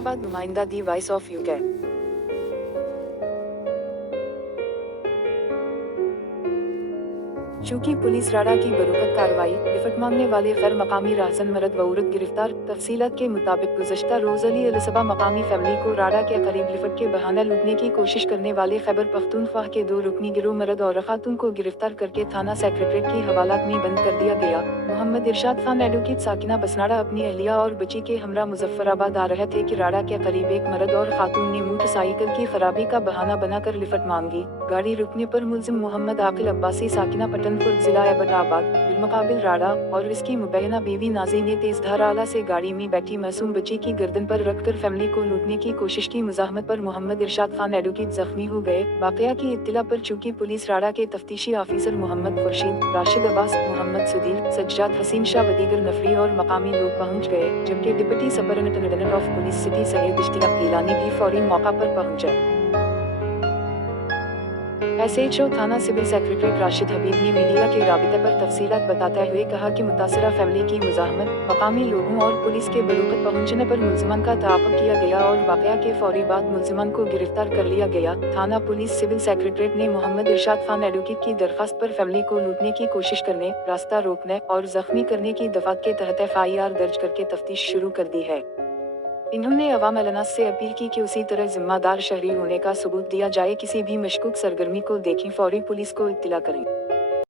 मुजफ्फराबाद नुमाइंदा दी voice of UK. चूंकि police राडा की बरूकत कार्रवाई, लिफट मांगने वाले फैर मकामी राहजन मर्द व औरत गिरफ्तार। तफसीलात के मुताबिक गुज़श्ता रोज़ अली अलसबा मकामी फैमिली को राडा के करीब लिफट के बहाना लूटने की कोशिश करने वाले खैबर पख्तूनख्वा के 2 रुकनी गिरोह मर्द और खातून को गिरफ्तार करके थाना सेक्रेटरीट की हवालात में बंद कर दिया गया। मोहम्मद इरशाद खान एडवोकेट साकिना बसनाड़ा अपनी अहलिया और बच्ची के हमरा मुजफ्फराबाद आ रहे थे कि राडा के करीब एक मर्द और खातून ने मोटरसाइकिल की खराबी का बहाना बनाकर लिफट मांगी। गाड़ी रुकने पर मुलजिम मोहम्मद आकिल अब्बासी साकिना पटनखुर्द जिला एबटाबाद बिलमुकाबिल राडा और इसकी मुबैना बीवी नाजी ने तेज धार आला से गाड़ी में बैठी मासूम बच्ची की गर्दन पर रखकर फैमिली को लूटने की कोशिश की। मुजाहमत पर मोहम्मद इरशाद खान एडवोकेट जख्मी हो गए। वाकया की इत्तला पर चूंकि पुलिस राडा के तफ्तीशी ऑफिसर मोहम्मद खुर्शीद, राशिद अब्बास, मोहम्मद सुदीर, सज्जाद हसीन शाह व दीगर नफरी और मकामी लोग पहुँच गए, जबकि deputy superintendent of police city Syed Ishtiaq Gilani भी फौरी मौका पर पहुँचे। SHO थाना सिविल सेक्रेटरी राशिद हबीब ने मीडिया के राबिते पर तफसीलात बताते हुए कहा कि मुतासरा फैमिली की मुजाहमत, मकामी लोगों और पुलिस के बरूकत पहुंचने पर मुलजिमान का ताक़ुब किया गया और वाक़या के फौरी बाद मुलजिमान को गिरफ्तार कर लिया गया। थाना पुलिस सिविल सेक्रेटरीट ने मोहम्मद इरशाद खान एडवोकेट की दरख्वास्त पर फैमिली को लूटने की कोशिश करने, रास्ता रोकने और जख्मी करने की दफात के तहत FIR दर्ज करके तफ्तीश शुरू कर दी है। इन्होंने अवाम अलनास से अपील की कि उसी तरह जिम्मेदार शहरी होने का सबूत दिया जाए। किसी भी मशकूक सरगर्मी को देखें फौरी पुलिस को इत्तला करें।